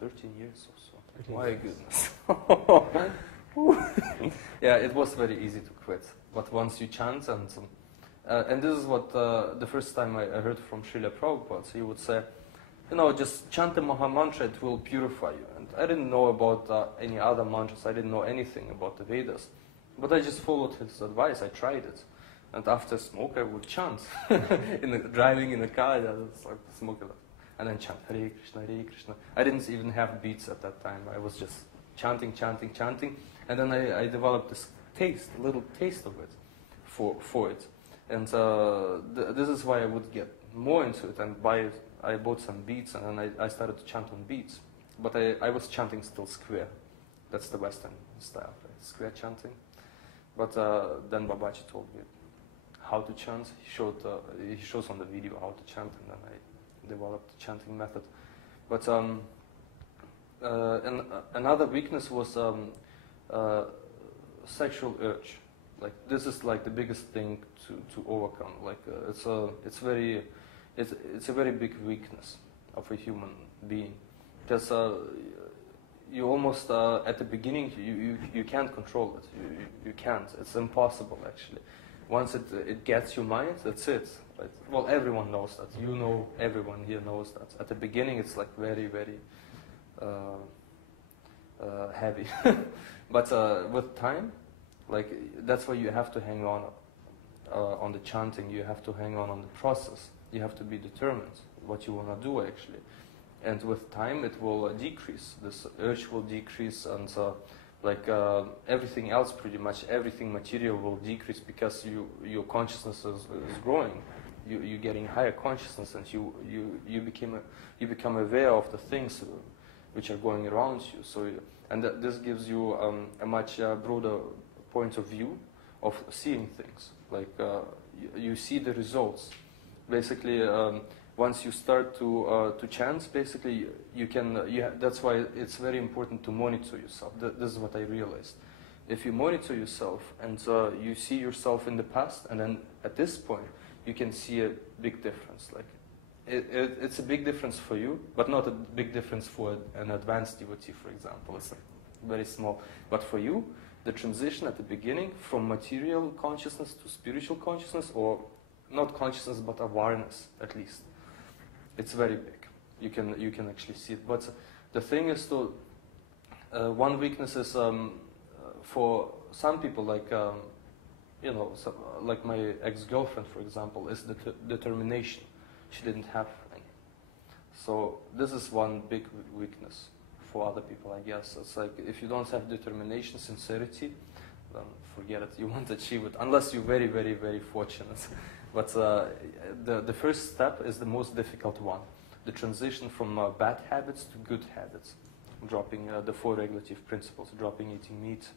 13 years or so. My goodness. Yeah, it was very easy to quit. But once you chant, and this is what the first time I heard from Srila Prabhupada, so he would say, you know, just chant the Maha Mantra, it will purify you. And I didn't know about any other mantras, I didn't know anything about the Vedas. But I just followed his advice, I tried it. And after smoke, I would chant. Driving in a car, I was like smoking. And then chant, Hare Krishna, Hare Krishna. I didn't even have beats at that time. I was just chanting, chanting, chanting. And then I developed this taste, a little taste of it for it. And this is why I would get more into it. And I bought some beats, and then I started to chant on beats. But I was chanting still square. That's the Western style, right? Square chanting. But then Babaji told me how to chant. He shows on the video how to chant, and then I developed the chanting method. But and another weakness was sexual urge. Like this is like the biggest thing to overcome. Like it's a very big weakness of a human being, because you almost at the beginning you can't control it. You can't. It's impossible actually. Once it gets your mind, that's it. Right? Well, everyone knows that. You know, everyone here knows that. At the beginning, it's like very, very heavy. But with time, like that's why you have to hang on the chanting. You have to hang on the process. You have to be determined what you want to do actually. And with time, it will decrease. This urge will decrease, and like everything else, pretty much everything material will decrease, because your consciousness is growing. You're getting higher consciousness, and you become aware of the things which are going around you. So this gives you a much broader point of view of seeing things. Like you see the results. Basically, once you start to chant, basically that's why it's very important to monitor yourself. This is what I realized. If you monitor yourself and you see yourself in the past, and then at this point you can see a big difference. Like it's a big difference for you, but not a big difference for an advanced devotee, for example. It's like very small. But for you, the transition at the beginning from material consciousness to spiritual consciousness, or not consciousness but awareness at least, it's very big. You can actually see it. But the thing is, one weakness is for some people, like you know, like my ex-girlfriend, for example, is determination. She didn't have any. So this is one big weakness for other people, I guess. It's like if you don't have determination, sincerity, then forget it. You won't achieve it unless you're very, very, very fortunate. But the first step is the most difficult one. The transition from bad habits to good habits. Dropping the 4 regulative principles, dropping eating meat,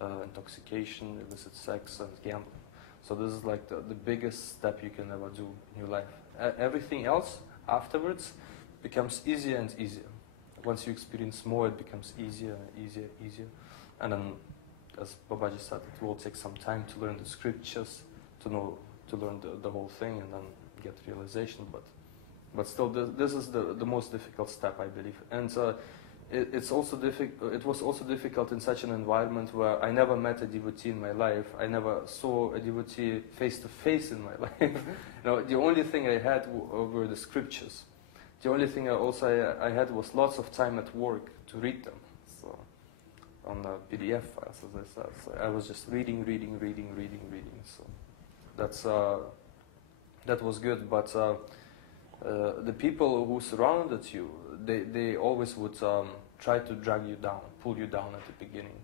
intoxication, illicit sex, and gambling. So this is like the biggest step you can ever do in your life. Everything else afterwards becomes easier and easier. Once you experience more, it becomes easier, easier, easier. And then, as Babaji said, it will take some time to learn the scriptures, to learn the whole thing, and then get realization. But still, this is the most difficult step, I believe. And it was also difficult in such an environment where I never met a devotee in my life. I never saw a devotee face to face in my life. The only thing I had were the scriptures. The only thing I had was lots of time at work to read them. So on the PDF files, as I said. So I was just reading. So that was good. But the people who surrounded you, they always would try to drag you down, pull you down at the beginning.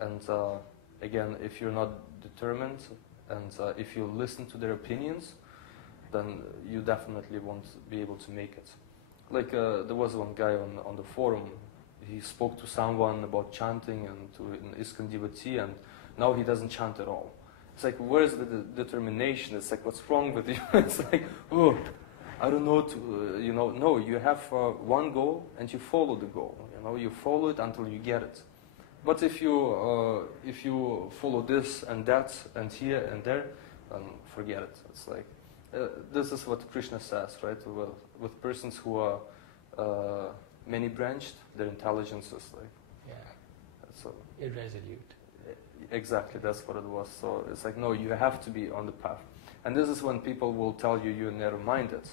And again, if you're not determined, and if you listen to their opinions, then you definitely won't be able to make it. Like there was one guy on the forum, he spoke to someone about chanting and to an ISKCON devotee, and now he doesn't chant at all. It's like, where's the determination? It's like, what's wrong with you? It's like, oh, I don't know no, you have one goal and you follow the goal. You follow it until you get it. But if you follow this and that and here and there, then forget it. It's like, this is what Krishna says, right? With persons who are many-branched, their intelligence is like... Yeah. So irresolute. Exactly, that's what it was. So it's like, no, you have to be on the path. And this is when people will tell you you're narrow-minded.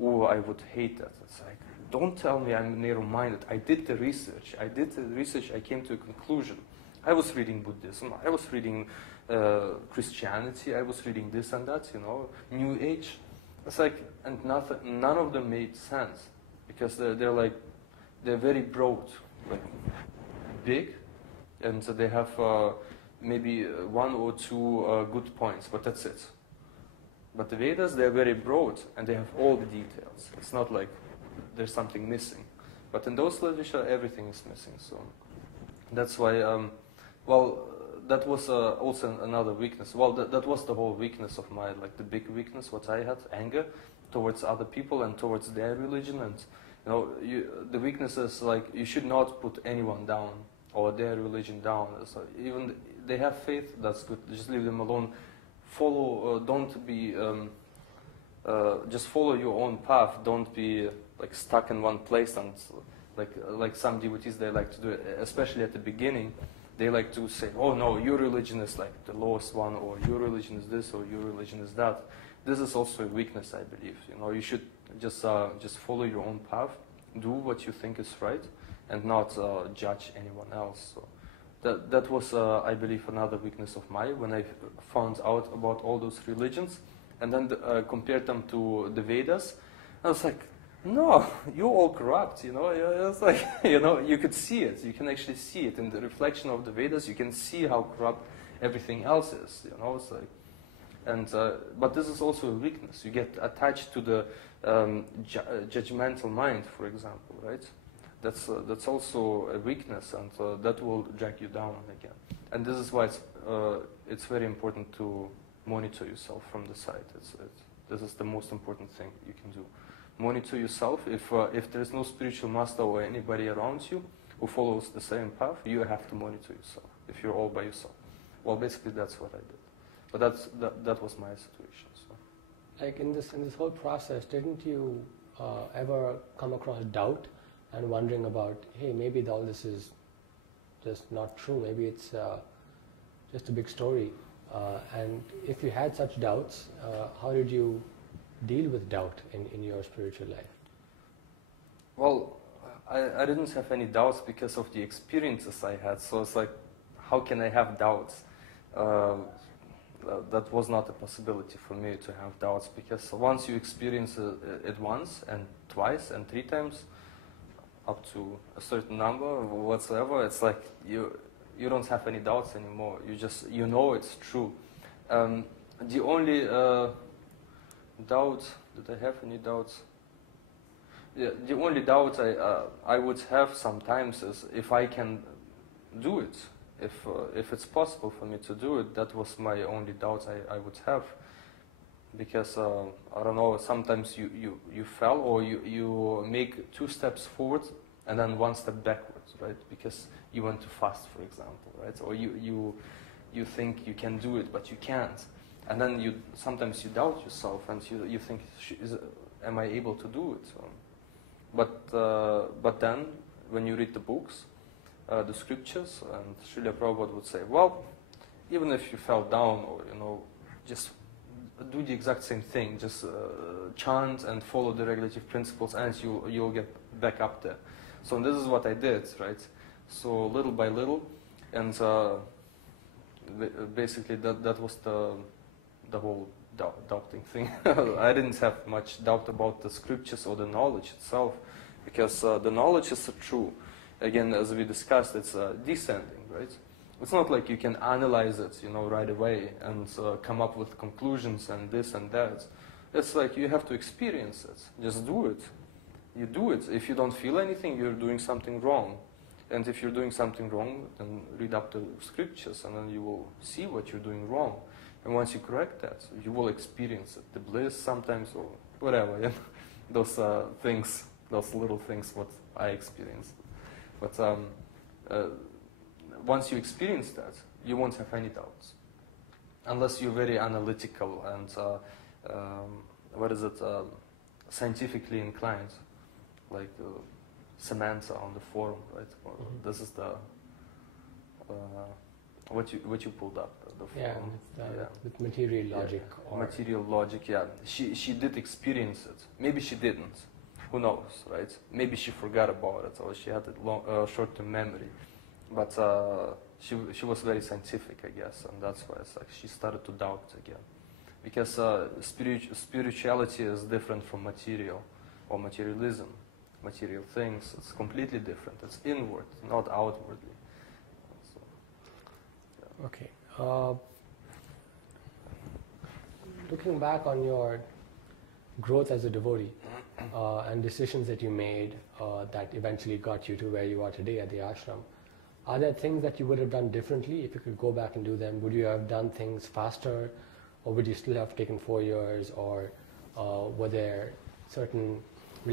Oh, I would hate that. It's like, don't tell me I'm narrow-minded. I did the research. I came to a conclusion. I was reading Buddhism. I was reading Christianity. I was reading this and that, you know, New Age. It's like, and none of them made sense. Because they're very broad, like big, and so they have maybe one or two good points, but that's it. But the Vedas, they're very broad, and they have all the details. It's not like there's something missing. But in those literature, everything is missing. So that's why, that was also another weakness. Well, that was the whole weakness of my, like the big weakness, what I had, anger towards other people and towards their religion. And you know, the weakness is like you should not put anyone down or their religion down. So even they have faith, that's good. Just leave them alone. Follow, don't be, just follow your own path. Don't be like stuck in one place and like some devotees, they like to do it, especially at the beginning. They like to say, oh no, your religion is like the lowest one, or your religion is this, or your religion is that. This is also a weakness, I believe. You know, you should just follow your own path, do what you think is right, and not judge anyone else. So that was, I believe, another weakness of mine when I found out about all those religions, and then compared them to the Vedas. I was like, no, you're all corrupt, you know. It's like, you know, you could see it. You can actually see it in the reflection of the Vedas. You can see how corrupt everything else is, you know. It's like, and but this is also a weakness. You get attached to the judgmental mind, for example, right? That's also a weakness, and that will drag you down again. And this is why it's very important to monitor yourself from the side. This is the most important thing you can do. Monitor yourself. If there is no spiritual master or anybody around you who follows the same path, you have to monitor yourself. If you're all by yourself, well, basically that's what I did. But that was my situation. So. Like in this whole process, didn't you ever come across doubt and wondering about, hey, maybe all this is just not true. Maybe it's just a big story. And if you had such doubts, how did you deal with doubt in your spiritual life? Well, I didn't have any doubts because of the experiences I had. So it's like, how can I have doubts? That was not a possibility for me to have doubts, because once you experience it once and twice and 3 times, up to a certain number or whatsoever, it's like you don't have any doubts anymore. You know it's true. The only doubt, did I have any doubts? Yeah, the only doubt I would have sometimes is if I can do it, if it's possible for me to do it. That was my only doubt I would have, because I don't know, sometimes you fell, or you make 2 steps forward and then 1 step backwards, right? Because you went too fast, for example, right? Or you think you can do it, but you can't. And then sometimes you doubt yourself, and you think, am I able to do it? But then, when you read the books, the scriptures, and Srila Prabhupada would say, well, even if you fell down, or you know, just do the exact same thing. Just chant and follow the regulative principles, and you'll get back up there. So this is what I did, right? So little by little, and basically that was the whole doubting thing. I didn't have much doubt about the scriptures or the knowledge itself, because the knowledge is true. Again, as we discussed, it's descending, right? It's not like you can analyze it, you know, right away and come up with conclusions and this and that. It's like you have to experience it. Just do it. You do it. If you don't feel anything, you're doing something wrong. And if you're doing something wrong, then read up the scriptures, and then you will see what you're doing wrong. And once you correct that, you will experience it. The bliss sometimes, or whatever. You know? Those things, those little things, what I experienced. But once you experience that, you won't have any doubts. Unless you're very analytical and, scientifically inclined. Like, Samantha on the forum, right? Or this is the what you pulled up, the forum. With material logic. Or material logic, yeah. She did experience it. Maybe she didn't. Who knows, right? Maybe she forgot about it, or she had a short-term memory. But she was very scientific, I guess, and that's why it's like she started to doubt again. Because spirituality is different from material or materialism. Material things, it's completely different. It's inward, not outwardly. So, yeah. Okay. Looking back on your growth as a devotee and decisions that you made that eventually got you to where you are today at the ashram, are there things that you would have done differently if you could go back and do them? Would you have done things faster, or would you still have taken 4 years, or were there certain